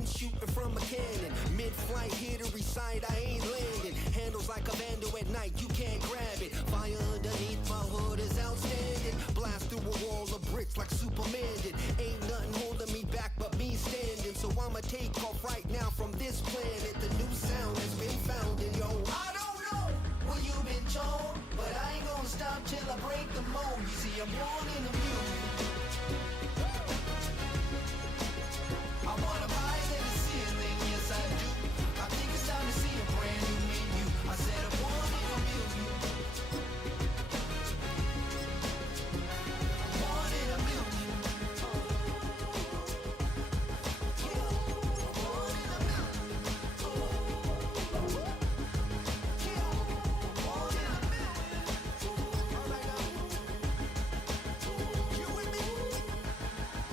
man shooting from a cannon. Mid-flight, here to recite, I ain't landing. Handles like a vandal at night, you can't grab it. Fire underneath my hood is outstanding. Blast through a wall of bricks like Superman did. Ain't nothing holding me back but me standing. So I'ma take off right now from this planet. The new sound has been found in yo. I don't know what you've been told, but I ain't gonna stop till I break the mold. You see, I'm born in the music. I wanna rise in the ceiling, yes I do. I think it's time to see a brand new menu. I said I'm born in a million. Born in a million. Born in a million. Born in a million. All right now. You with me?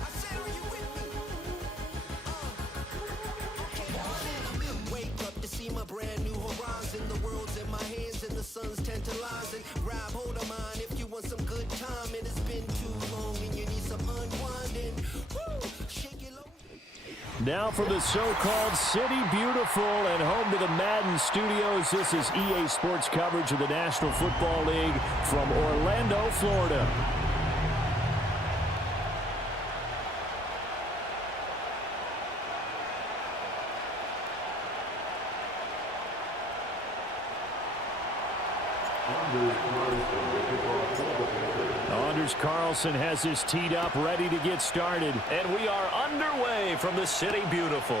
I said, are you with me? Wake up to see my brand new horizon. The world's in my hands and the sun's tantalizing. Grab hold of mine if you want some good time. And it's been too long and you need some unwinding. Woo! Shake it low. Now from the so-called City Beautiful and home to the Madden Studios, this is EA Sports coverage of the National Football League from Orlando, Florida. Anders Carlson has his teed up, ready to get started. And we are underway from the City Beautiful.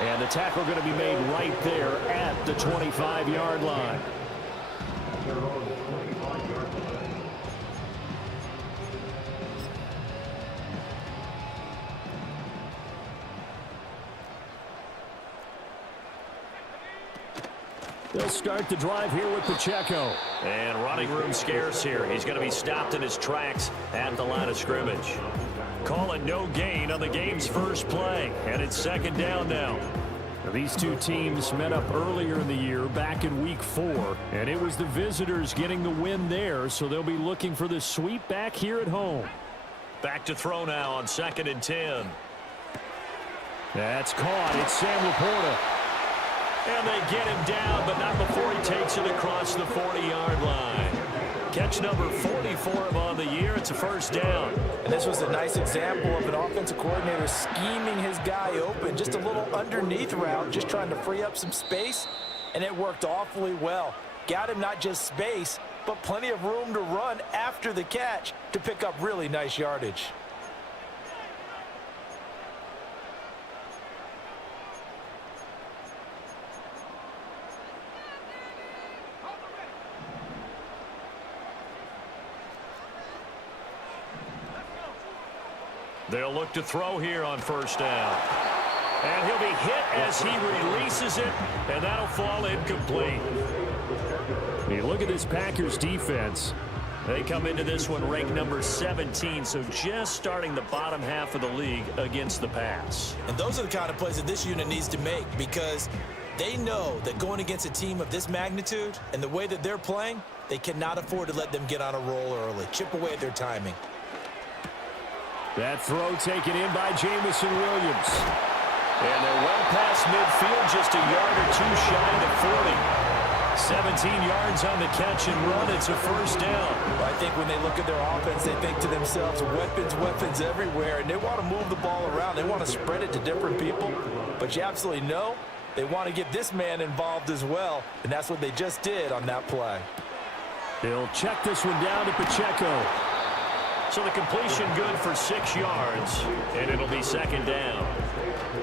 And the tackle going to be made right there at the 25-yard line. They'll start the drive here with Pacheco. And running room scarce here. He's going to be stopped in his tracks at the line of scrimmage. Call it no gain on the game's first play. And it's second down now. These two teams met up earlier in the year, back in Week 4. And it was the visitors getting the win there, so they'll be looking for the sweep back here at home. Back to throw now on 2nd and 10. That's caught. It's Sam Laporta. And they get him down, but not before he takes it across the 40-yard line. Catch number 44 on the year. It's a first down. And this was a nice example of an offensive coordinator scheming his guy open. Just a little underneath route, just trying to free up some space, and it worked awfully well. Got him not just space, but plenty of room to run after the catch to pick up really nice yardage. They'll look to throw here on first down. And he'll be hit as he releases it, and that'll fall incomplete. You look at this Packers defense. They come into this one ranked number 17, so just starting the bottom half of the league against the pass. And those are the kind of plays that this unit needs to make, because they know that going against a team of this magnitude and the way that they're playing, they cannot afford to let them get on a roll early. Chip away at their timing. That throw taken in by Jamison Williams. And they're well past midfield, just a yard or two shy of 40. 17 yards on the catch and run. It's a first down. I think when they look at their offense, they think to themselves, weapons, weapons everywhere, and they want to move the ball around. They want to spread it to different people. But you absolutely know they want to get this man involved as well, and that's what they just did on that play. They'll check this one down to Pacheco. So the completion good for 6 yards, and it'll be second down.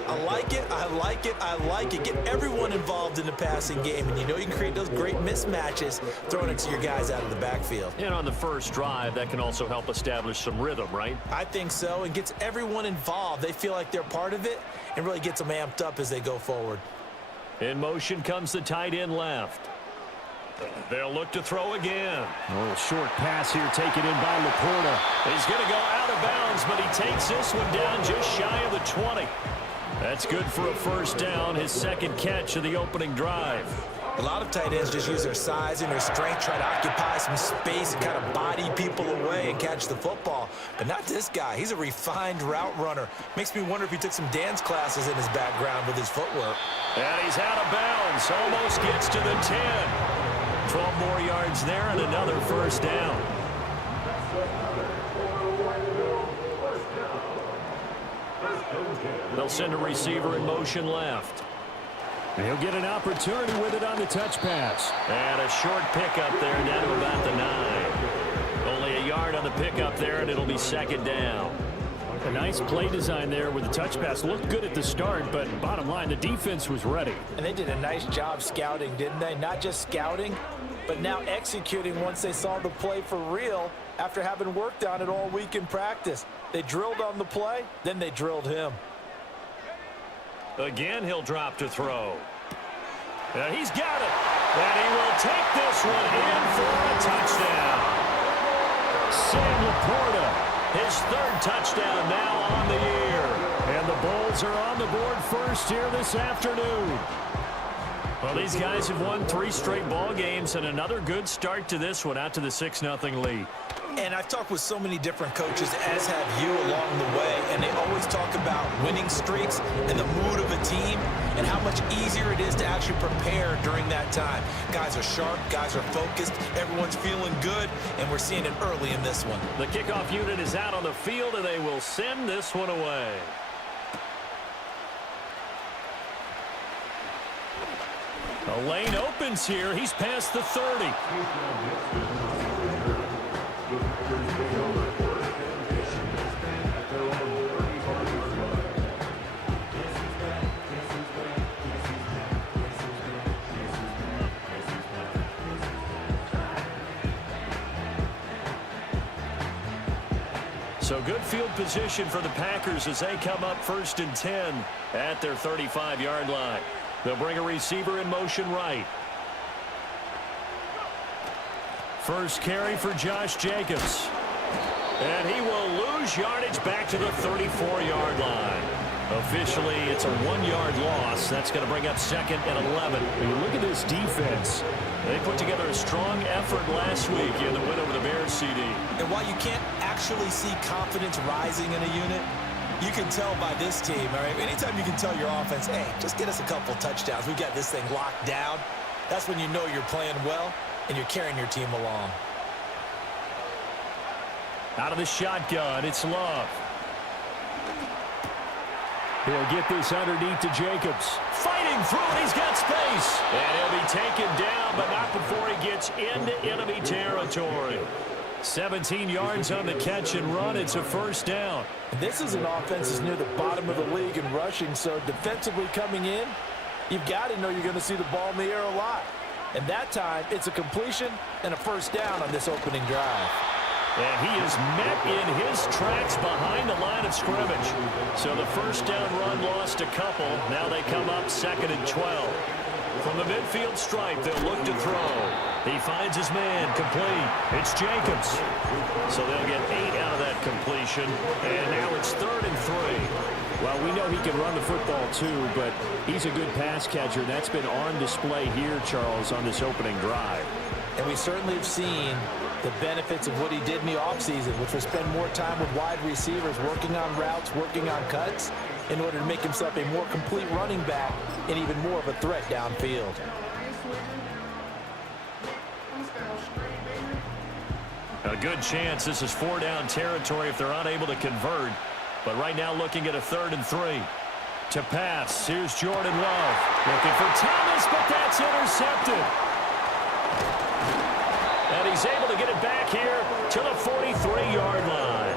I like it, I like it, I like it. Get everyone involved in the passing game, and you know you can create those great mismatches throwing it to your guys out of the backfield. And on the first drive, that can also help establish some rhythm, right? I think so, and gets everyone involved. They feel like they're part of it, and really gets them amped up as they go forward. In motion comes the tight end left. They'll look to throw again. A little short pass here taken in by Laporta. He's going to go out of bounds, but he takes this one down just shy of the 20. That's good for a first down, his second catch of the opening drive. A lot of tight ends just use their size and their strength, try to occupy some space and kind of body people away. play and catch the football. But not this guy. He's a refined route runner. Makes me wonder if he took some dance classes in his background with his footwork. And he's out of bounds. Almost gets to the 10. 12 more yards there and another first down. They'll send a receiver in motion left. He'll get an opportunity with it on the touch pass. And a short pickup there down to about the 9. Only a yard on the pickup there, and it'll be second down. A nice play design there with the touch pass. Looked good at the start, but bottom line, the defense was ready. And they did a nice job scouting, didn't they? Not just scouting, but now executing once they saw the play for real after having worked on it all week in practice. They drilled on the play, then they drilled him. Again, he'll drop to throw. He's got it. And he will take this one in for a touchdown. Sam Laporta, his third touchdown now on the year. And the Bulls are on the board first here this afternoon. Well, these guys have won 3 straight ball games, and another good start to this one out to the 6-0 lead. And I've talked with so many different coaches, as have you, along the way, and they always talk about winning streaks and the mood of a team and how much easier it is to actually prepare during that time. Guys are sharp, guys are focused, everyone's feeling good, and we're seeing it early in this one. The kickoff unit is out on the field, and they will send this one away. A lane opens here. He's past the 30. So good field position for the Packers as they come up 1st and 10 at their 35-yard line. They'll bring a receiver in motion right. First carry for Josh Jacobs. And he will lose yardage back to the 34-yard line. Officially, it's a 1-yard loss. That's going to bring up 2nd and 11. When you look at this defense, they put together a strong effort last week in the win over the Bears, CD. And while you can't actually see confidence rising in a unit, you can tell by this team, all right? Anytime you can tell your offense, hey, just get us a couple touchdowns. We've got this thing locked down. That's when you know you're playing well and you're carrying your team along. Out of the shotgun, it's Love. He'll get this underneath to Jacobs. Fighting through it, he's got space. And he'll be taken down, but not before he gets into enemy territory. 17 yards on the catch and run. It's a first down. This is an offense that's near the bottom of the league in rushing, so defensively coming in, you've got to know you're going to see the ball in the air a lot. And that time, it's a completion and a first down on this opening drive. And he is met in his tracks behind the line of scrimmage. So the first down run lost a couple. Now they come up 2nd and 12. From the midfield stripe, they'll look to throw. He finds his man, complete. It's Jacobs. So they'll get 8 out of that completion. And now it's 3rd and 3. Well, we know he can run the football too, but he's a good pass catcher. That's been on display here, Charles, on this opening drive. And we certainly have seen the benefits of what he did in the offseason, which was spend more time with wide receivers, working on routes, working on cuts, in order to make himself a more complete running back and even more of a threat downfield. A good chance this is 4-down territory if they're unable to convert. But right now looking at a 3rd and 3. To pass, here's Jordan Love. Looking for Thomas, but that's intercepted. And he's able to get it back here to the 43-yard line.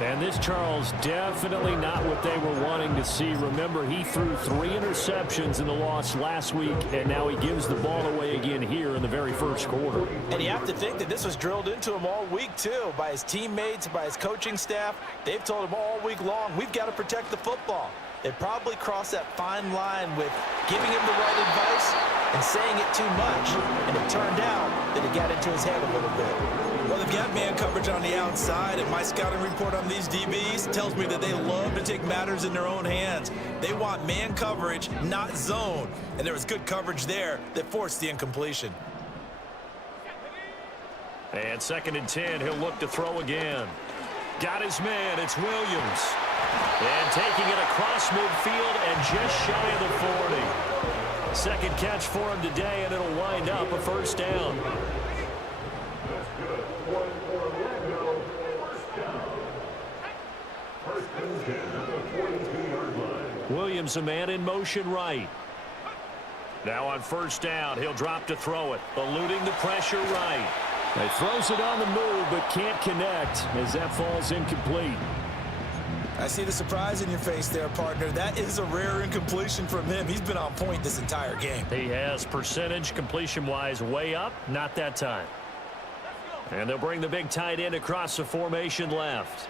And this, Charles, definitely not what they were wanting to see. Remember, he threw 3 interceptions in the loss last week, and now he gives the ball away again here in the very first quarter. And you have to think that this was drilled into him all week, too, by his teammates, by his coaching staff. They've told him all week long, we've got to protect the football. They probably crossed that fine line with giving him the right advice and saying it too much. And it turned out that it got into his head a little bit. Well, they've got man coverage on the outside, and my scouting report on these DBs tells me that they love to take matters in their own hands. They want man coverage, not zone. And there was good coverage there that forced the incompletion. And 2nd and 10, he'll look to throw again. Got his man, it's Williams. And taking it across midfield and just shy of the 40. Second catch for him today, and it'll wind up a first down. Williams, a man in motion right. Now on first down, he'll drop to throw it, eluding the pressure right. He throws it on the move, but can't connect as that falls incomplete. I see the surprise in your face there, partner. That is a rare incompletion from him. He's been on point this entire game. He has percentage completion-wise way up, not that time. And they'll bring the big tight end across the formation left.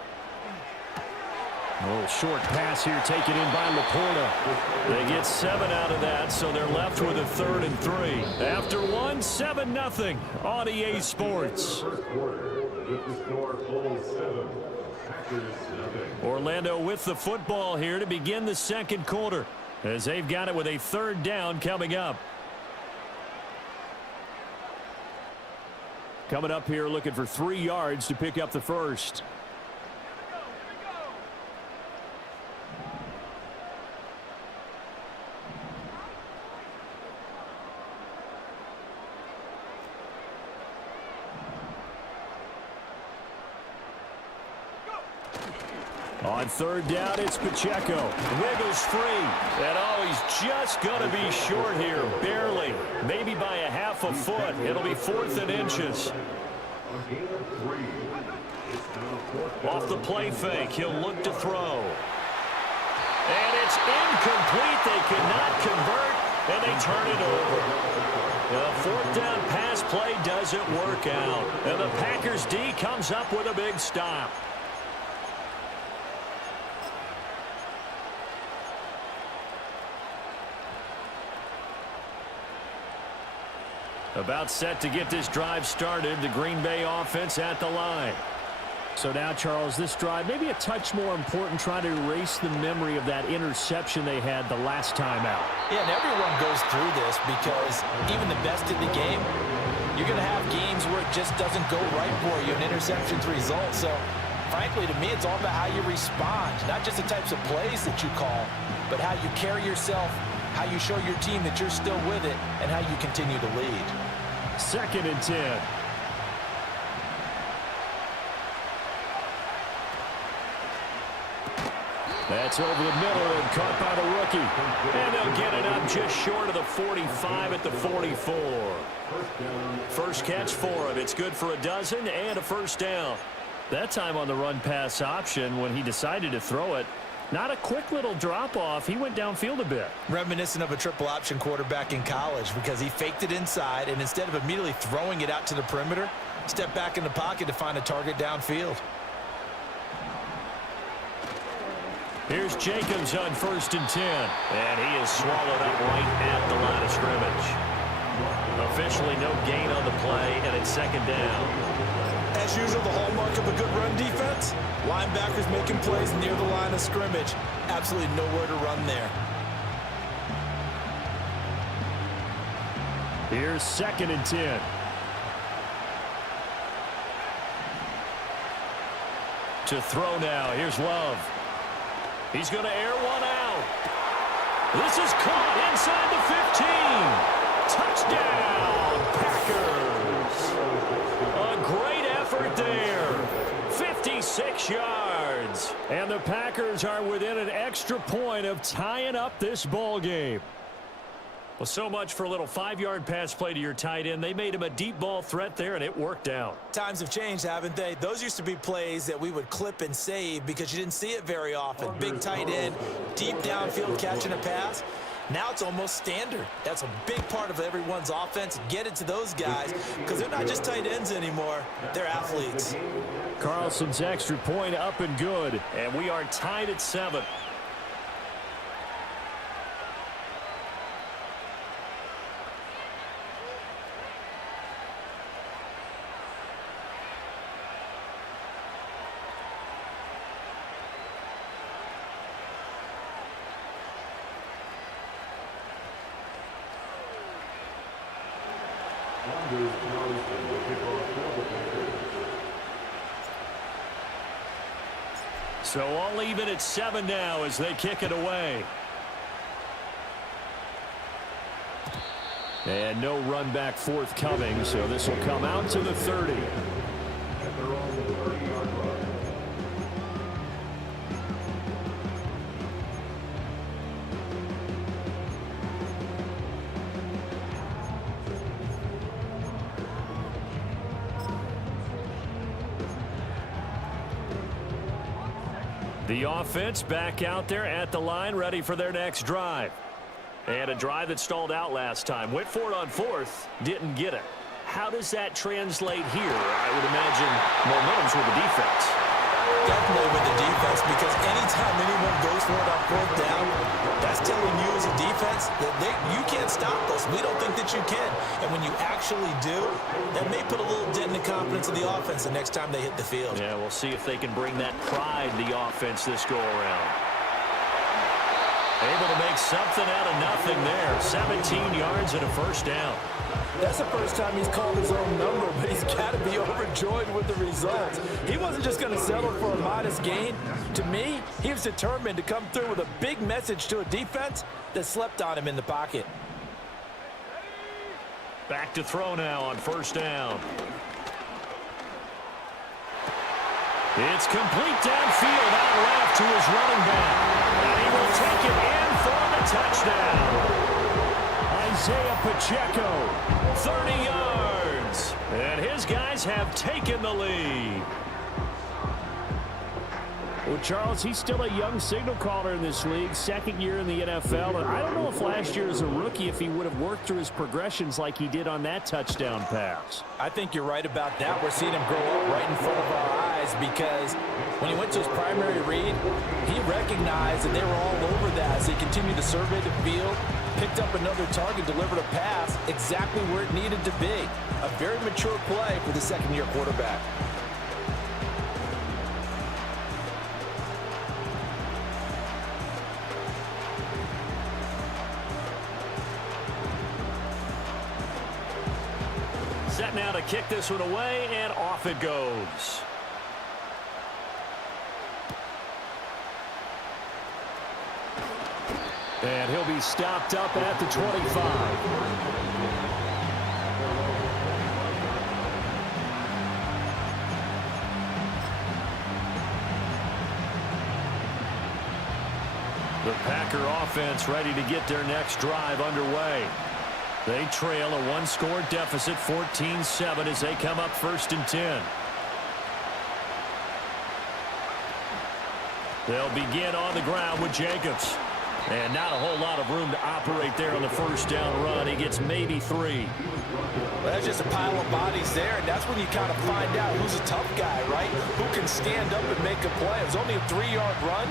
A little short pass here taken in by Laporta. They get 7 out of that, so they're left with a 3rd and 3. After one, 7-0 on EA Sports. Orlando with the football here to begin the second quarter, as they've got it with a 3rd down coming up. Coming up here looking for 3 yards to pick up the first. On 3rd down, it's Pacheco. Wiggles free. And oh, he's just going to be short here. Barely. Maybe by a half a foot. It'll be 4th and inches. Off the play fake, he'll look to throw. And it's incomplete. They cannot convert, and they turn it over. The 4th down pass play doesn't work out. And the Packers D comes up with a big stop. About set to get this drive started. The Green Bay offense at the line. So now, Charles, this drive maybe a touch more important, trying to erase the memory of that interception they had the last time out. Yeah, and everyone goes through this because even the best in the game, you're going to have games where it just doesn't go right for you, and interceptions result. So, frankly, to me, it's all about how you respond, not just the types of plays that you call, but how you carry yourself, how you show your team that you're still with it, and how you continue to lead. 2nd and 10. That's over the middle and caught by the rookie. And they'll get it up just short of the 45 at the 44. First catch for him. It's good for a dozen and a first down. That time on the run-pass option when he decided to throw it. Not a quick little drop-off. He went downfield a bit. Reminiscent of a triple option quarterback in college because he faked it inside, and instead of immediately throwing it out to the perimeter, stepped back in the pocket to find a target downfield. Here's Jacobs on 1st and 10. And he is swallowed up right at the line of scrimmage. Officially no gain on the play, and it's 2nd down. As usual, the hallmark of a good run defense, linebackers making plays near the line of scrimmage. Absolutely nowhere to run there. Here's 2nd and 10. To throw now, here's Love. He's going to air one out. This is caught inside the 15. Touchdown, Packers. A great effort there. 56 yards. And the Packers are within an extra point of tying up this ball game. Well, so much for a little 5-yard pass play to your tight end. They made him a deep ball threat there, and it worked out. Times have changed, haven't they? Those used to be plays that we would clip and save because you didn't see it very often. Big tight end, deep downfield catching a pass. Now it's almost standard. That's a big part of everyone's offense. Get it to those guys because they're not just tight ends anymore. They're athletes. Carlson's extra point up and good. And we are tied at 7. So all even at 7 now as they kick it away. And no run back forthcoming, so this will come out to the 30. The offense back out there at the line, ready for their next drive. And a drive that stalled out last time. Went for it on 4th, didn't get it. How does that translate here? I would imagine momentum's with the defense. Definitely with the defense, because anytime anyone goes for it on 4th down, that's telling you as a defense that you can't stop us. We don't think that you can. And when you actually do, that may put a little dent in the confidence of the offense the next time they hit the field. Yeah, we'll see if they can bring that pride to the offense this go-around. Able to make something out of nothing there. 17 yards and a first down. That's the first time he's called his own number, but he's got to be overjoyed with the results. He wasn't just going to settle for a modest gain. To me, he was determined to come through with a big message to a defense that slept on him in the pocket. Back to throw now on first down. It's complete downfield out left to his running back. And he will take it in for the touchdown. Isaiah Pacheco, 30 yards. And his guys have taken the lead. Well, Charles, he's still a young signal caller in this league, second year in the NFL. And I don't know if last year as a rookie if he would have worked through his progressions like he did on that touchdown pass. I think you're right about that. We're seeing him grow up right in front of our eyes, because when he went to his primary read, he recognized that they were all over that as he continued to survey the field, picked up another target, delivered a pass exactly where it needed to be. A very mature play for the second-year quarterback. Set now to kick this one away, and off it goes. And he'll be stopped up at the 25. The Packer offense ready to get their next drive underway. They trail a one-score deficit, 14-7, as they come up 1st and 10. They'll begin on the ground with Jacobs. And not a whole lot of room to operate there on the first down run. He gets maybe 3. Well, that's just a pile of bodies there, and that's when you kind of find out who's a tough guy, right? Who can stand up and make a play. It was only a 3-yard run,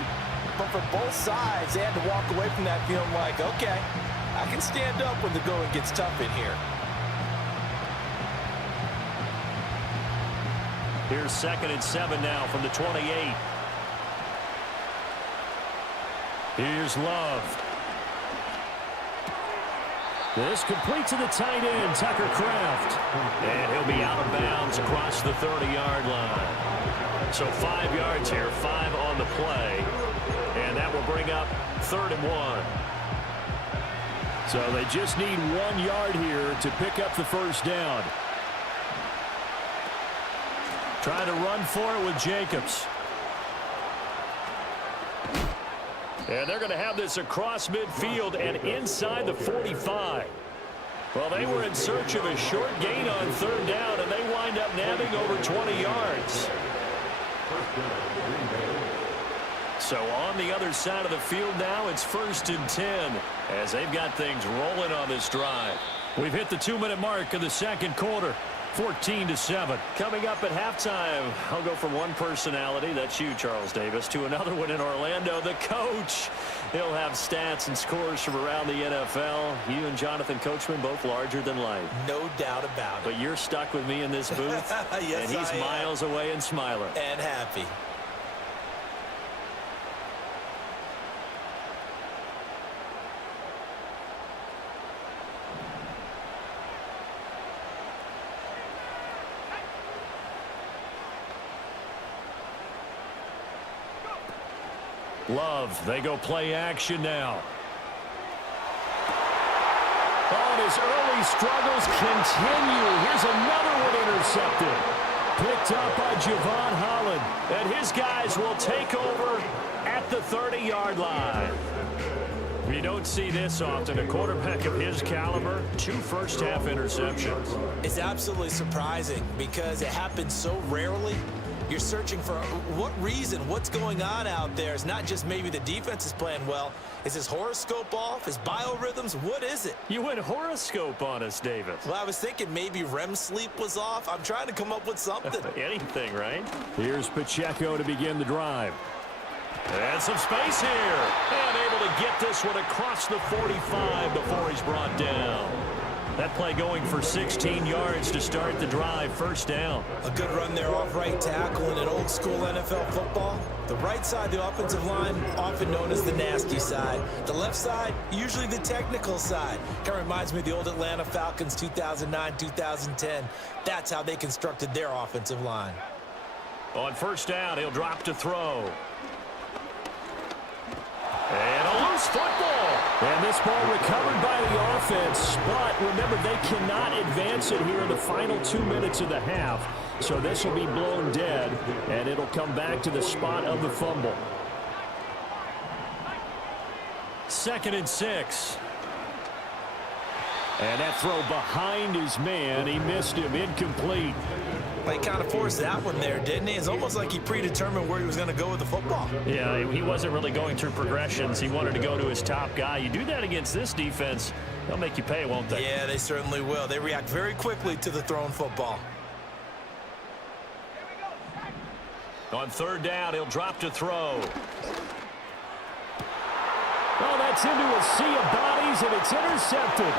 but for both sides, they had to walk away from that feeling like, okay, I can stand up when the going gets tough in here. Here's 2nd and 7 now from the 28. Here's Love. This complete to the tight end, Tucker Kraft. And he'll be out of bounds across the 30-yard line. So 5 yards here, 5 on the play. And that will bring up 3rd and 1. So they just need 1 yard here to pick up the first down. Trying to run for it with Jacobs. And they're going to have this across midfield and inside the 45. Well, they were in search of a short gain on 3rd down, and they wind up nabbing over 20 yards. So on the other side of the field now, it's 1st and 10 as they've got things rolling on this drive. We've hit the 2-minute mark of the second quarter. 14-7. Coming up at halftime, I'll go from one personality, that's you, Charles Davis, to another one in Orlando, the coach. He'll have stats and scores from around the NFL. You and Jonathan Coachman, both larger than life. No doubt about it. But you're stuck with me in this booth, yes, and he's miles away and smiling. And happy. Love, they go play action now. Oh, and his early struggles continue. Here's another one intercepted. Picked up by Javon Holland. And his guys will take over at the 30-yard line. You don't see this often. A quarterback of his caliber, 2 first-half interceptions. It's absolutely surprising because it happens so rarely. You're searching for what reason, what's going on out there. It's not just maybe the defense is playing well. Is his horoscope off? His biorhythms? What is it? You went horoscope on us, David. Well, I was thinking maybe REM sleep was off. I'm trying to come up with something. Anything, right? Here's Pacheco to begin the drive. And some space here. And able to get this one across the 45 before he's brought down. That play going for 16 yards to start the drive. First down. A good run there off right tackle in an old school NFL football. The right side, the offensive line, often known as the nasty side. The left side, usually the technical side. Kind of reminds me of the old Atlanta Falcons 2009, 2010. That's how they constructed their offensive line. On first down, he'll drop to throw. And a loose football. And this ball recovered by the offense. But remember, they cannot advance it here in the final 2 minutes of the half. So this will be blown dead, and it'll come back to the spot of the fumble. 2nd and 6. And that throw behind his man. He missed him. Incomplete. He kind of forced that one there, didn't he? It's almost like he predetermined where he was going to go with the football. Yeah, he wasn't really going through progressions. He wanted to go to his top guy. You do that against this defense, they'll make you pay, won't they? Yeah, they certainly will. They react very quickly to the thrown football. On third down, he'll drop to throw. Oh, that's into a sea of bodies, and it's intercepted.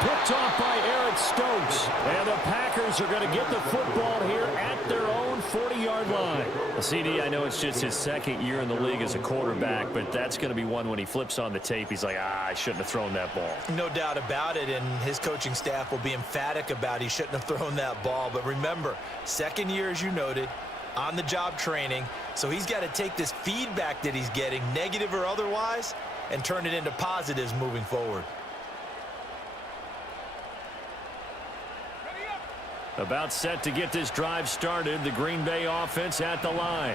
Picked off by Eric Stokes. And the Packers are going to get the football here at their own 40-yard line. CD, I know it's just his 2nd year in the league as a quarterback, but that's going to be one when he flips on the tape. He's like, I shouldn't have thrown that ball. No doubt about it, and his coaching staff will be emphatic about he shouldn't have thrown that ball. But remember, 2nd year, as you noted, on-the-job training. So he's got to take this feedback that he's getting, negative or otherwise, and turn it into positives moving forward. About set to get this drive started. The Green Bay offense at the line.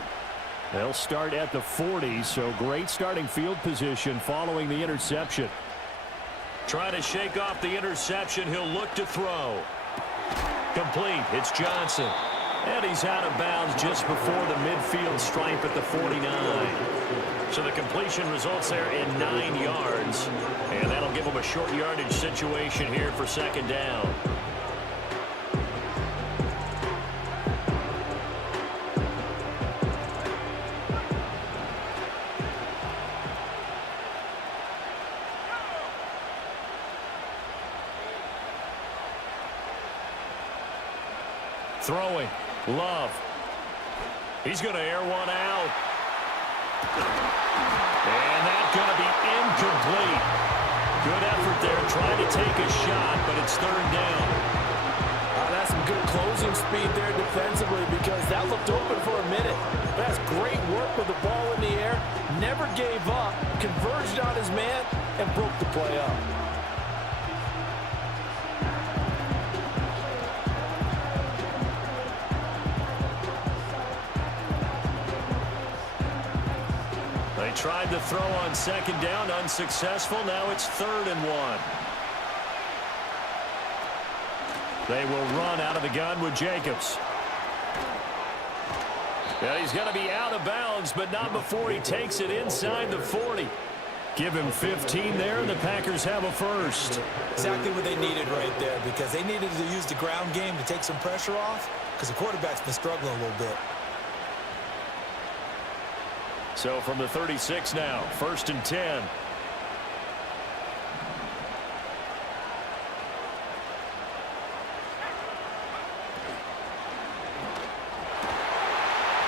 They'll start at the 40, so great starting field position following the interception. Trying to shake off the interception. He'll look to throw. Complete. It's Johnson. And he's out of bounds just before the midfield stripe at the 49. So the completion results there in 9 yards. And that'll give him a short yardage situation here for 2nd down. Throwing. Love. He's going to air one out. And that's going to be incomplete. Good effort there, trying to take a shot, but it's 3rd down. That's some good closing speed there defensively because that looked open for a minute. That's great work with the ball in the air. Never gave up, converged on his man, and broke the play up. They tried to throw on 2nd down, unsuccessful. Now it's 3rd and 1. They will run out of the gun with Jacobs. Yeah, he's going to be out of bounds, but not before he takes it inside the 40. Give him 15 there, and the Packers have a first. Exactly what they needed right there because they needed to use the ground game to take some pressure off because the quarterback's been struggling a little bit. So from the 36 now, 1st and 10.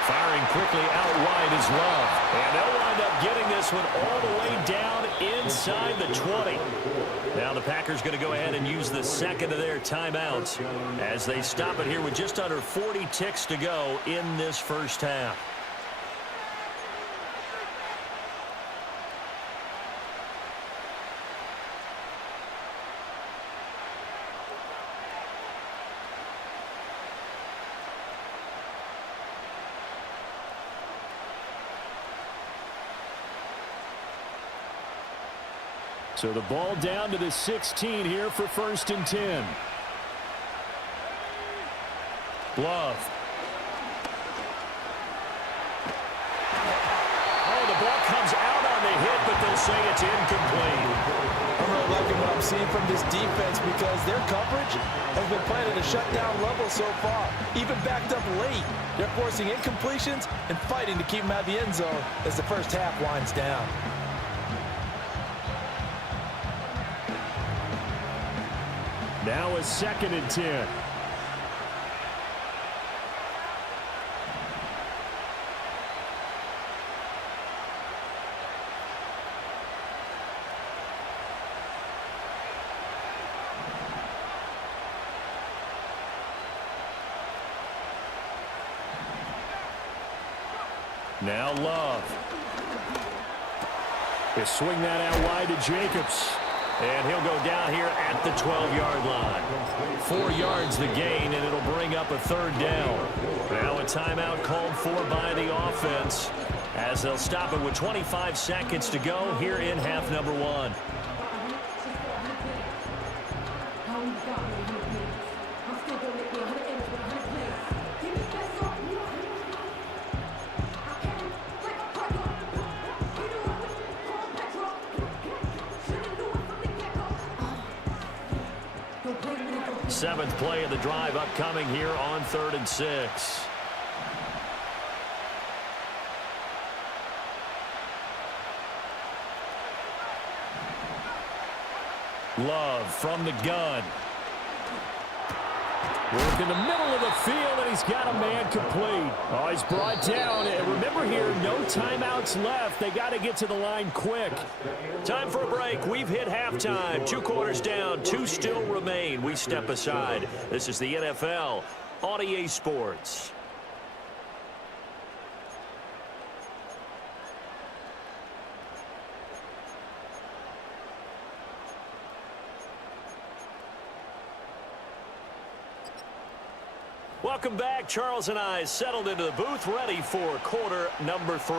Firing quickly out wide is Love. And they'll wind up getting this one all the way down inside the 20. Now the Packers going to go ahead and use the 2nd of their timeouts as they stop it here with just under 40 ticks to go in this first half. So the ball down to the 16 here for 1st and 10. Love. Oh, the ball comes out on the hit, but they'll say it's incomplete. I'm really liking what I'm seeing from this defense because their coverage has been playing at a shutdown level so far. Even backed up late, they're forcing incompletions and fighting to keep them out of the end zone as the first half winds down. Now a 2nd and 10. Now Love. They swing that out wide to Jacobs. And he'll go down here at the 12-yard line. 4 yards the gain, and it'll bring up a 3rd down. Now a timeout called for by the offense as they'll stop it with 25 seconds to go here in half number 1. Seventh play of the drive upcoming here on 3rd and 6. Love from the gun. Work in the middle of the field, and he's got a man complete. Oh, he's brought down. And remember here, no timeouts left. They got to get to the line quick. Time for a break. We've hit halftime. 2 quarters down. 2 still remain. We step aside. This is the NFL on EA Sports. Welcome back. Charles and I settled into the booth, ready for quarter number 3.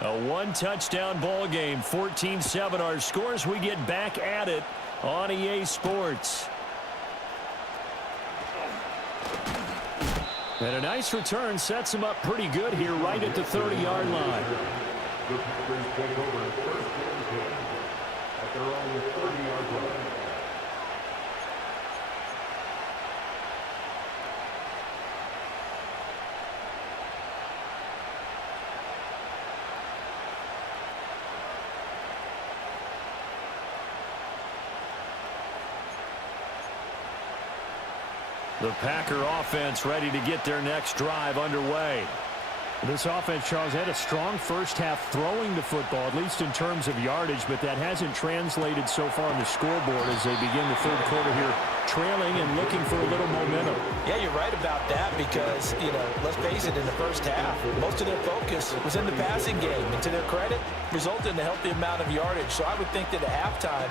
A 1-touchdown ball game, 14-7 our scores. We get back at it on EA Sports. And a nice return sets him up pretty good here right at the 30-yard line. At their own 30-yard line. The Packer offense ready to get their next drive underway. This offense, Charles, had a strong first half throwing the football, at least in terms of yardage, but that hasn't translated so far on the scoreboard as they begin the 3rd quarter here, trailing and looking for a little momentum. Yeah, you're right about that because, let's face it, in the first half, most of their focus was in the passing game. And to their credit, resulted in a healthy amount of yardage. So I would think that at halftime,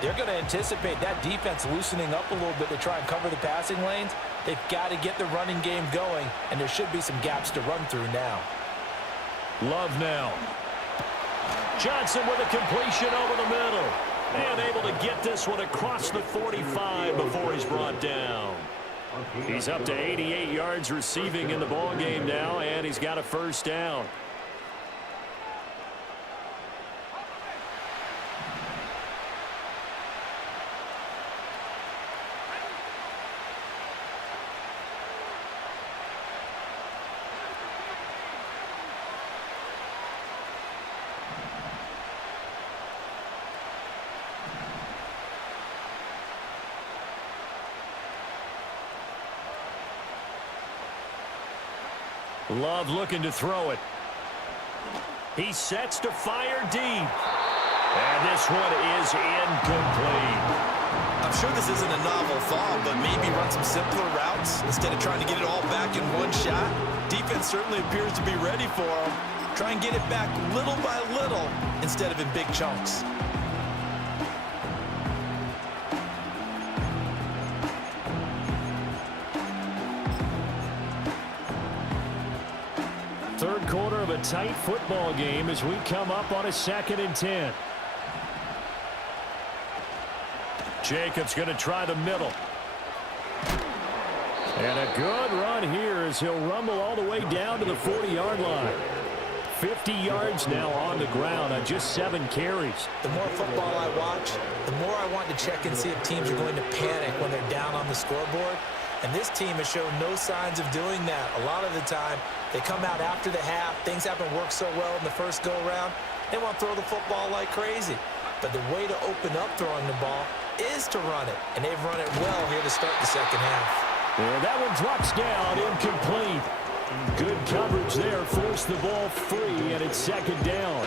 they're going to anticipate that defense loosening up a little bit to try and cover the passing lanes. They've got to get the running game going, and there should be some gaps to run through now. Love now. Johnson with a completion over the middle. And able to get this one across the 45 before he's brought down. He's up to 88 yards receiving in the ball game now, and he's got a 1st down. Love looking to throw it. He sets to fire deep. And this one is incomplete. I'm sure this isn't a novel thought, but maybe run some simpler routes instead of trying to get it all back in one shot. Defense certainly appears to be ready for him. Try and get it back little by little instead of in big chunks. Third quarter of a tight football game as we come up on a 2nd and 10. Jacobs going to try the middle. And a good run here as he'll rumble all the way down to the 40-yard line. 50 yards now on the ground on just 7 carries. The more football I watch, the more I want to check and see if teams are going to panic when they're down on the scoreboard. And this team has shown no signs of doing that. A lot of the time, they come out after the half. Things haven't worked so well in the first go-around. They want to throw the football like crazy. But the way to open up throwing the ball is to run it. And they've run it well here to start the second half. And that one drops down, incomplete. Good coverage there, forced the ball free, and it's 2nd down.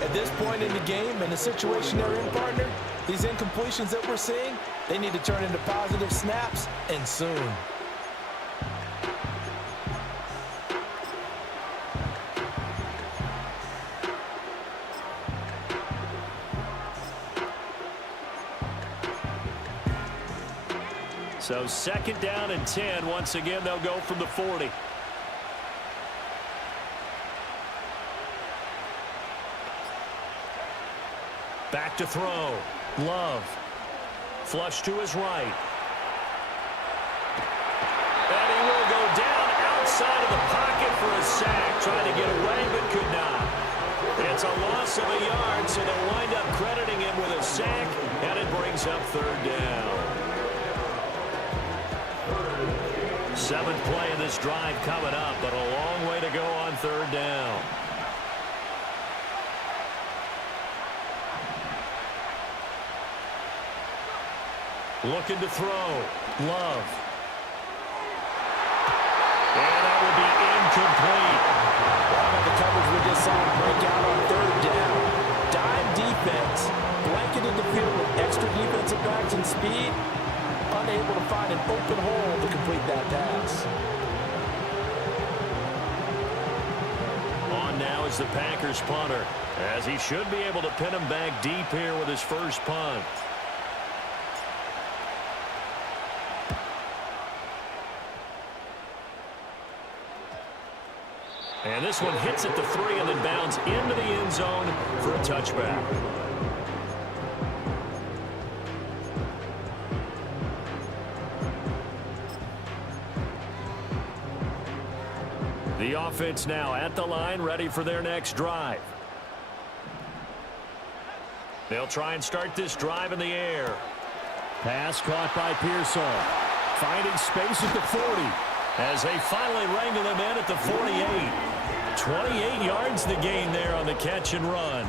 At this point in the game and the situation they're in, partner, these incompletions that we're seeing, they need to turn into positive snaps, and soon. So 2nd down and 10. Once again, they'll go from the 40. Back to throw. Love. Flush to his right. And he will go down outside of the pocket for a sack. Trying to get away, but could not. It's a loss of a yard, so they'll wind up crediting him with a sack, and it brings up 3rd down. 7th play of this drive coming up, but a long way to go on 3rd down. Looking to throw. Love. And that will be incomplete. The coverage we just saw break out on 3rd down. Dime defense, blanketed the field with extra defensive backs and speed, unable to find an open hole to complete that pass. On now is the Packers punter, as he should be able to pin him back deep here with his first punt. And this one hits at the 3 and then bounds into the end zone for a touchback. The offense now at the line, ready for their next drive. They'll try and start this drive in the air. Pass caught by Pearsall. Finding space at the 40. As they finally wrangle him in at the 48. 28 yards the gain there on the catch and run.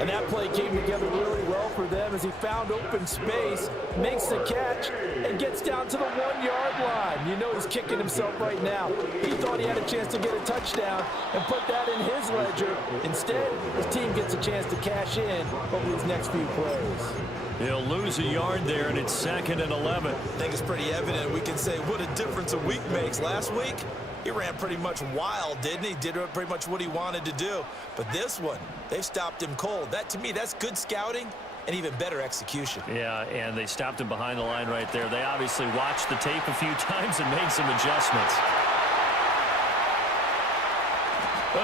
And that play came together really well for them as he found open space, makes the catch, and gets down to the 1-yard line. You know he's kicking himself right now. He thought he had a chance to get a touchdown and put that in his ledger. Instead, his team gets a chance to cash in over these next few plays. He'll lose a yard there, and it's 2nd and 11. I think it's pretty evident. We can say what a difference a week makes. Last week, he ran pretty much wild, didn't he? Did pretty much what he wanted to do. But this one, they stopped him cold. That, to me, that's good scouting and even better execution. Yeah, and they stopped him behind the line right there. They obviously watched the tape a few times and made some adjustments.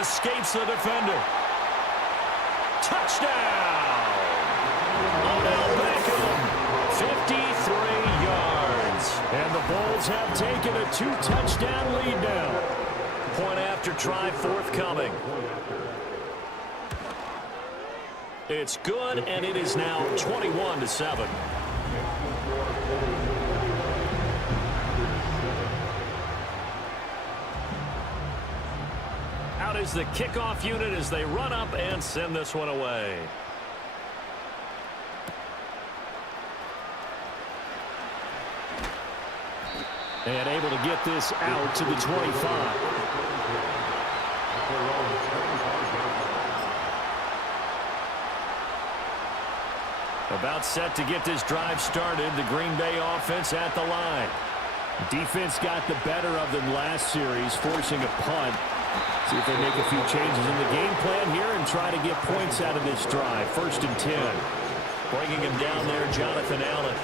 Escapes the defender. Touchdown! Odell Beckham, 53 yards. And the Bulls have taken a 2-touchdown lead now. Point after try forthcoming. It's good, and it is now 21-7. Out is the kickoff unit as they run up and send this one away. And able to get this out to the 25. About set to get this drive started. The Green Bay offense at the line. Defense got the better of them last series, forcing a punt. See if they make a few changes in the game plan here and try to get points out of this drive. 1st and 10. Bringing him down there, Jonathan Allen.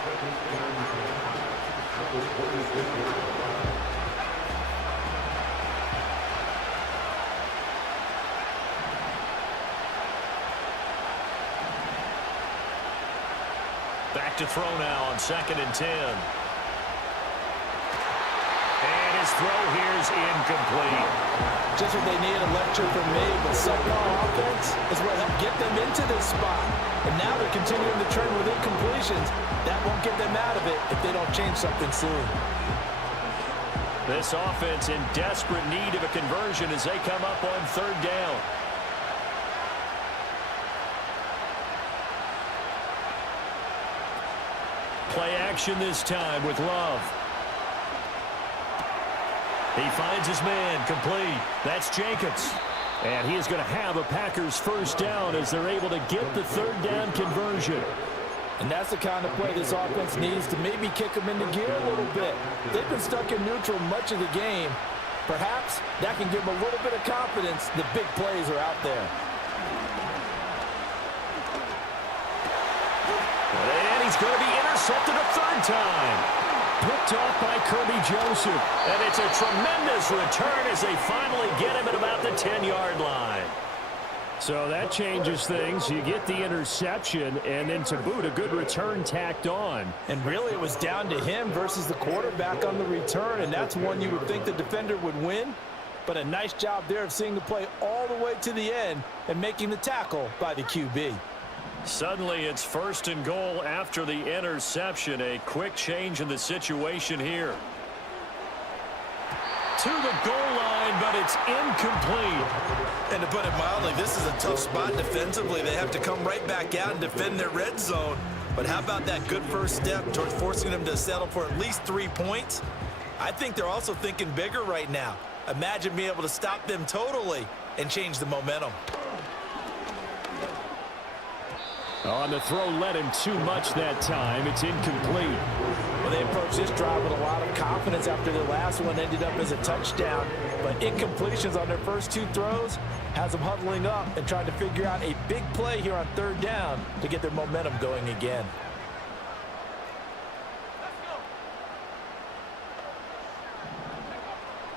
Back to throw now on 2nd and 10. And his throw here is incomplete. Just what they need, a lecture from me, but setting our offense is what helped get them into this spot. And now they're continuing the trend with incompletions. That won't get them out of it if they don't change something soon. This offense in desperate need of a conversion as they come up on 3rd down. Play action this time with Love. He finds his man, complete. That's Jacobs. And he is going to have a Packers 1st down as they're able to get the 3rd down conversion. And that's the kind of play this offense needs to maybe kick them into gear a little bit. They've been stuck in neutral much of the game. Perhaps that can give them a little bit of confidence. The big plays are out there. And he's going to be intercepted a 3rd time. Picked off by Kirby Joseph. And it's a tremendous return as they finally get him at about the 10-yard line. So that changes things. You get the interception, and then to boot, a good return tacked on. And really it was down to him versus the quarterback on the return, and that's one you would think the defender would win. But a nice job there of seeing the play all the way to the end and making the tackle by the QB. Suddenly it's 1st and goal after the interception. A quick change in the situation here. To the goal line, but it's incomplete. And to put it mildly, this is a tough spot defensively. They have to come right back out and defend their red zone. But how about that good first step towards forcing them to settle for at least 3 points? I think they're also thinking bigger right now. Imagine being able to stop them totally and change the momentum. On the throw, led him too much that time. It's incomplete. Well, they approached this drive with a lot of confidence after their last one ended up as a touchdown. But incompletions on their first 2 throws has them huddling up and trying to figure out a big play here on 3rd down to get their momentum going again.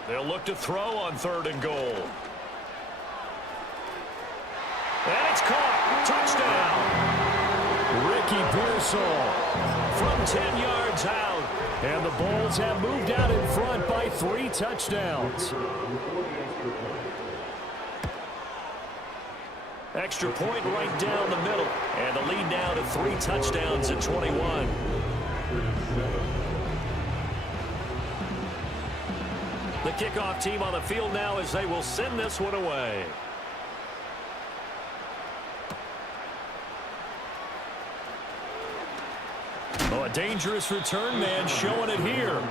They'll look to throw on 3rd and goal. And it's caught. Touchdown. Ricky Pearsall from 10 yards out. And the Bulls have moved out in front by 3 touchdowns. Extra point right down the middle. And the lead now to 3 touchdowns at 21. The kickoff team on the field now as they will send this one away. Oh, a dangerous return man showing it here.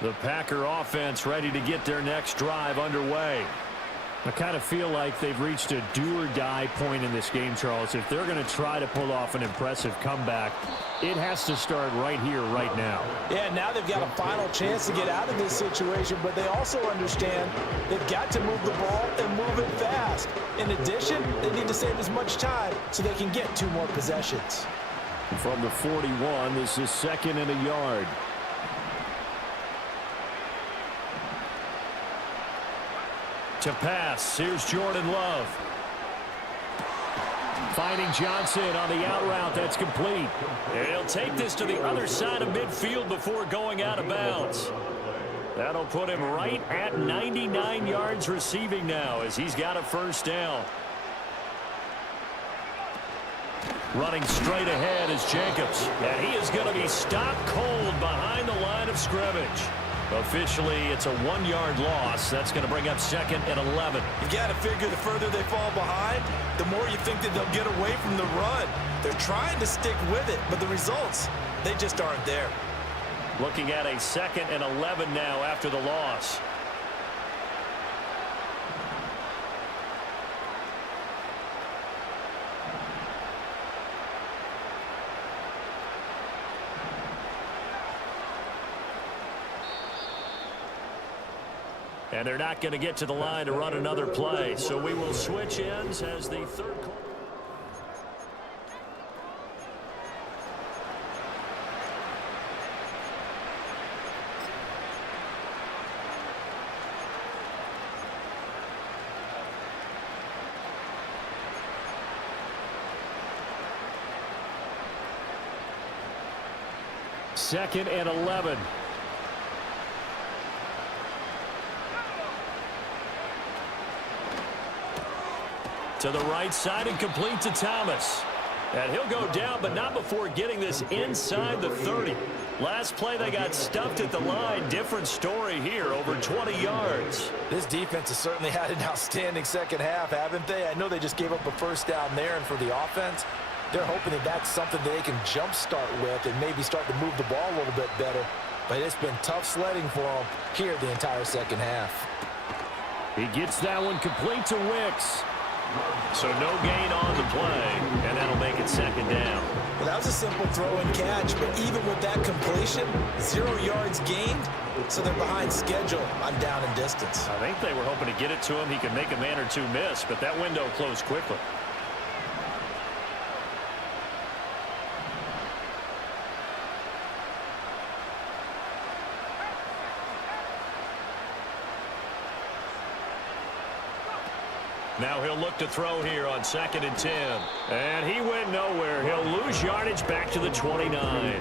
The Packer offense ready to get their next drive underway. I kind of feel like they've reached a do-or-die point in this game, Charles. If they're going to try to pull off an impressive comeback, it has to start right here, right now. Yeah, now they've got a final chance to get out of this situation, but they also understand they've got to move the ball and move it fast. In addition, they need to save as much time so they can get 2 more possessions. From the 41, this is 2nd and a yard. To pass, here's Jordan Love. Finding Johnson on the out route. That's complete. And he'll take this to the other side of midfield before going out of bounds. That'll put him right at 99 yards receiving now as he's got a 1st down. Running straight ahead is Jacobs. And he is going to be stopped cold behind the line of scrimmage. Officially, it's a 1-yard loss. That's going to bring up 2nd and 11. You got to figure the further they fall behind, the more you think that they'll get away from the run. They're trying to stick with it, but the results, they just aren't there. Looking at a 2nd and 11 now after the loss. And they're not going to get to the line to run another play. So we will switch ends as the 3rd quarter. 2nd and 11. To the right side and complete to Thomas. And he'll go down, but not before getting this inside the 30. Last play, they got stuffed at the line. Different story here, over 20 yards. This defense has certainly had an outstanding second half, haven't they? I know they just gave up a first down there, and for the offense, they're hoping that that's something they can jumpstart with and maybe start to move the ball a little bit better. But it's been tough sledding for them here the entire second half. He gets that one complete to Wicks. So no gain on the play, and that'll make it 2nd down. Well, that was a simple throw and catch, but even with that completion, 0 yards gained, so they're behind schedule on down and distance. I think they were hoping to get it to him. He could make a man or two miss, but that window closed quickly. Now he'll look to throw here on 2nd and 10. And he went nowhere. He'll lose yardage back to the 29.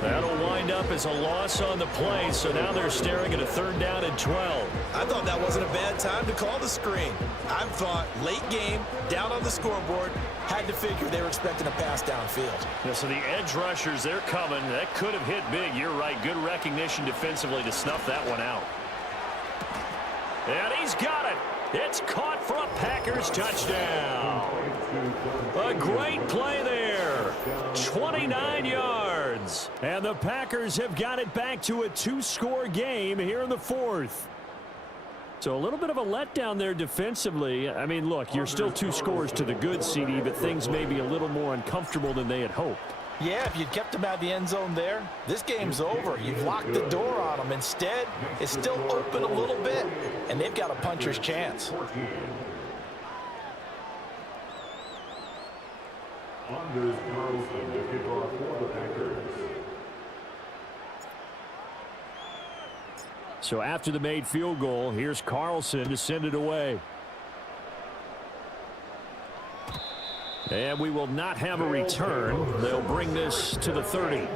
That'll wind up as a loss on the play, so now they're staring at a 3rd down and 12. I thought that wasn't a bad time to call the screen. I thought late game, down on the scoreboard, had to figure they were expecting a pass downfield. Yeah, so the edge rushers, they're coming. That could have hit big. You're right. Good recognition defensively to snuff that one out. And he's got it. It's caught for a Packers touchdown. A great play there. 29 yards. And the Packers have got it back to a 2-score game here in the 4th. So a little bit of a letdown there defensively. I mean, look, you're still 2 scores to the good, CD, but things may be a little more uncomfortable than they had hoped. Yeah, if you'd kept them out of the end zone there, this game's over. You've locked the door on them. Instead, it's still open a little bit, and they've got a puncher's chance. Anders Carlson, the kickoff for the Packers. So after the made field goal, here's Carlson to send it away. And we will not have a return. They'll bring this to the 30.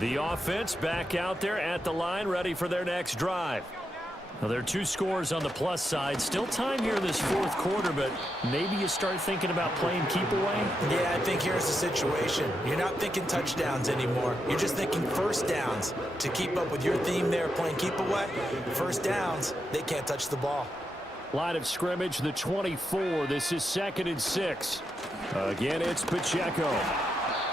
The offense back out there at the line, ready for their next drive. Now, there are 2 scores on the plus side. Still time here in this 4th quarter, but maybe you start thinking about playing keep away? Yeah, I think here's the situation. You're not thinking touchdowns anymore. You're just thinking first downs. To keep up with your theme there, playing keep away, first downs, they can't touch the ball. Line of scrimmage, the 24. This is 2nd and 6. Again, it's Pacheco.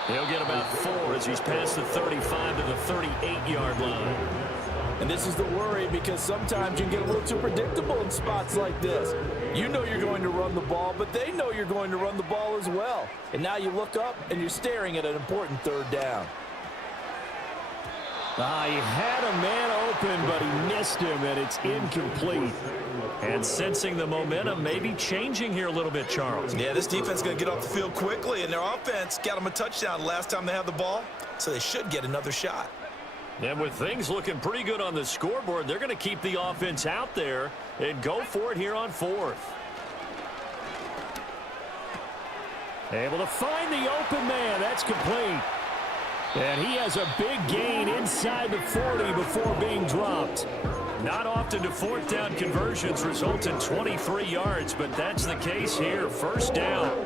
He'll get about 4 as he's past the 35 to the 38-yard line. And this is the worry, because sometimes you can get a little too predictable in spots like this. You know you're going to run the ball, but they know you're going to run the ball as well. And now you look up and you're staring at an important 3rd down. He had a man open, but he missed him, and it's incomplete. And sensing the momentum maybe changing here a little bit, Charles. Yeah, this defense is going to get off the field quickly, and their offense got them a touchdown last time they had the ball, so they should get another shot. And with things looking pretty good on the scoreboard, they're going to keep the offense out there and go for it here on 4th. Able to find the open man. That's complete. And he has a big gain inside the 40 before being dropped. Not often do 4th down conversions result in 23 yards, but that's the case here. 1st down.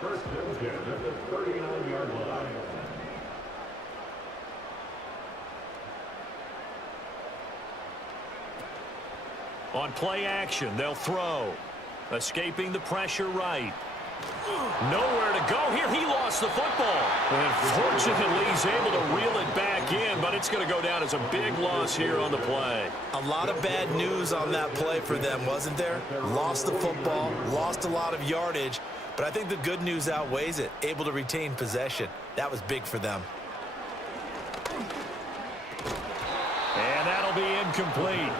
First and 10 at the 39-yard line. On play action, they'll throw. Escaping the pressure right. Nowhere to go here. He lost the football. And fortunately, he's able to reel it back in, but it's going to go down as a big loss here on the play. A lot of bad news on that play for them, wasn't there? Lost the football, lost a lot of yardage, but I think the good news outweighs it. Able to retain possession. That was big for them. And that'll be incomplete.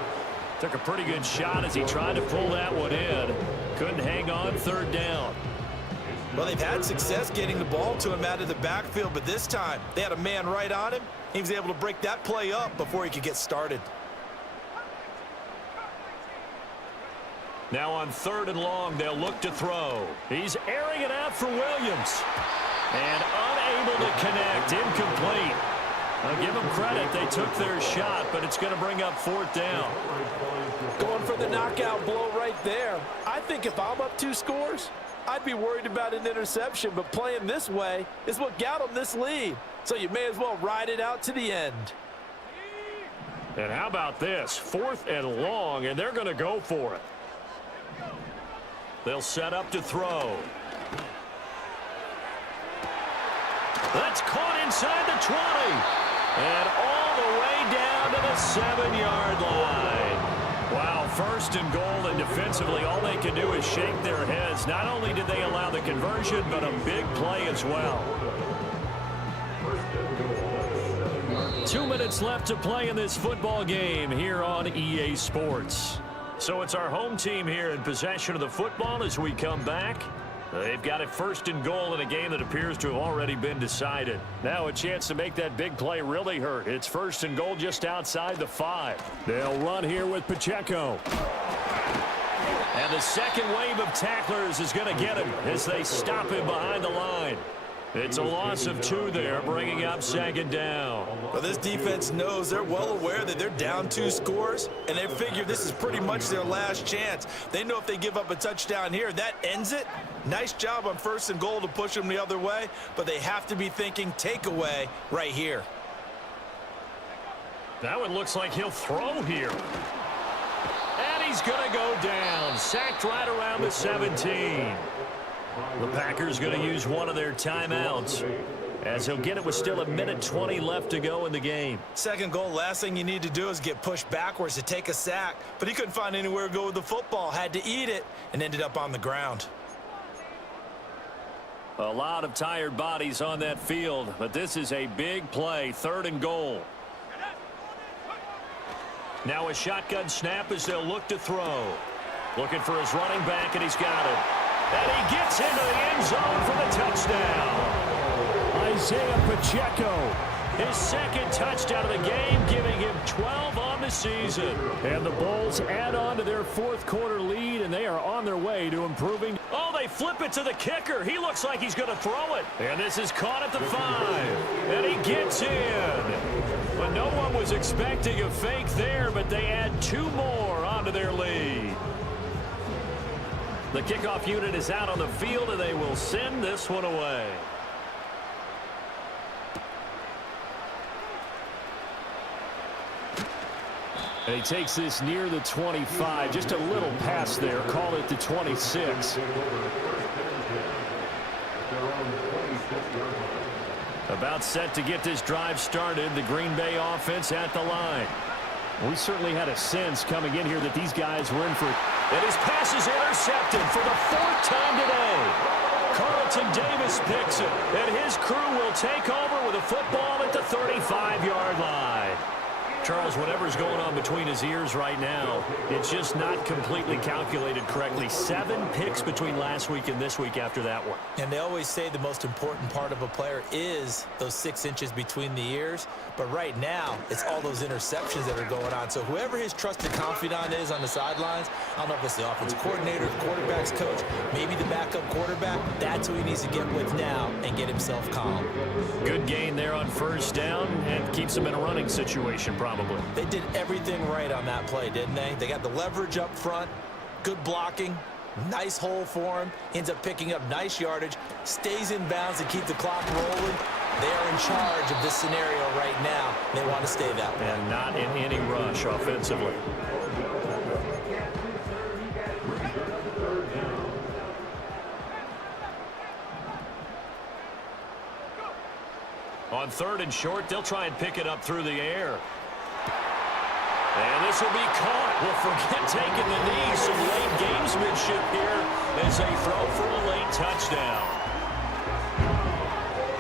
Took a pretty good shot as he tried to pull that one in. Couldn't hang on. 3rd down. Well, they've had success getting the ball to him out of the backfield, but this time they had a man right on him. He was able to break that play up before he could get started. Now on 3rd and long, they'll look to throw. He's airing it out for Williams. And unable to connect, incomplete. I'll give them credit. They took their shot, but it's going to bring up 4th down. Going for the knockout blow right there. I think if I'm up 2 scores, I'd be worried about an interception, but playing this way is what got them this lead. So you may as well ride it out to the end. And how about this? 4th and long, and they're going to go for it. They'll set up to throw. That's caught inside the 20. And all the way down to the 7-yard line. Wow, 1st and goal, and defensively all they can do is shake their heads. Not only did they allow the conversion, but a big play as well. 2 minutes left to play in this football game here on EA Sports. So it's our home team here in possession of the football as we come back. They've got it 1st and goal in a game that appears to have already been decided. Now a chance to make that big play really hurt. It's 1st and goal just outside the 5. They'll run here with Pacheco. And the second wave of tacklers is going to get him as they stop him behind the line. It's a loss of 2 there, bringing up 2nd down. Well, this defense knows, they're well aware that they're down 2 scores, and they figure this is pretty much their last chance. They know if they give up a touchdown here, that ends it. Nice job on 1st and goal to push them the other way, but they have to be thinking takeaway right here. That one looks like he'll throw here. And he's going to go down, sacked right around the 17. The Packers going to use one of their timeouts as he'll get it with still 1:20 left to go in the game. 2nd goal, last thing you need to do is get pushed backwards to take a sack. But he couldn't find anywhere to go with the football, had to eat it, and ended up on the ground. A lot of tired bodies on that field, but this is a big play, 3rd and goal. Now a shotgun snap as they'll look to throw. Looking for his running back, and he's got it. And he gets into the end zone for the touchdown. Isaiah Pacheco. His 2nd touchdown of the game, giving him 12 on the season. And the Bulls add on to their 4th quarter lead, and they are on their way to improving. Oh, they flip it to the kicker. He looks like he's going to throw it. And this is caught at the 5. And he gets in. But no one was expecting a fake there, but they add 2 more onto their lead. The kickoff unit is out on the field, and they will send this one away. And he takes this near the 25. Just a little pass there. Call it the 26. About set to get this drive started. The Green Bay offense at the line. We certainly had a sense coming in here that these guys were in for it. And his pass is intercepted for the 4th time today. Carlton Davis picks it, and his crew will take over with a football at the 35-yard line. Charles, whatever's going on between his ears right now, it's just not completely calculated correctly. 7 picks between last week and this week after that one. And they always say the most important part of a player is those 6 inches between the ears. But right now, it's all those interceptions that are going on. So whoever his trusted confidant is on the sidelines, I don't know if it's the offensive coordinator, the quarterback's coach, maybe the backup quarterback, that's who he needs to get with now and get himself calm. Good gain there on 1st down and keeps him in a running situation probably. They did everything right on that play, didn't they? They got the leverage up front, good blocking, nice hole for him, ends up picking up nice yardage, stays in bounds to keep the clock rolling. They are in charge of this scenario right now. They want to stay that way. And not in any rush offensively. On 3rd and short, they'll try and pick it up through the air. And this will be caught. Well, forget taking the knee. Some late gamesmanship here as they throw for a late touchdown.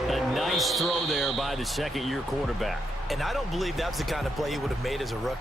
A nice throw there by the 2nd-year quarterback. And I don't believe that's the kind of play he would have made as a rookie.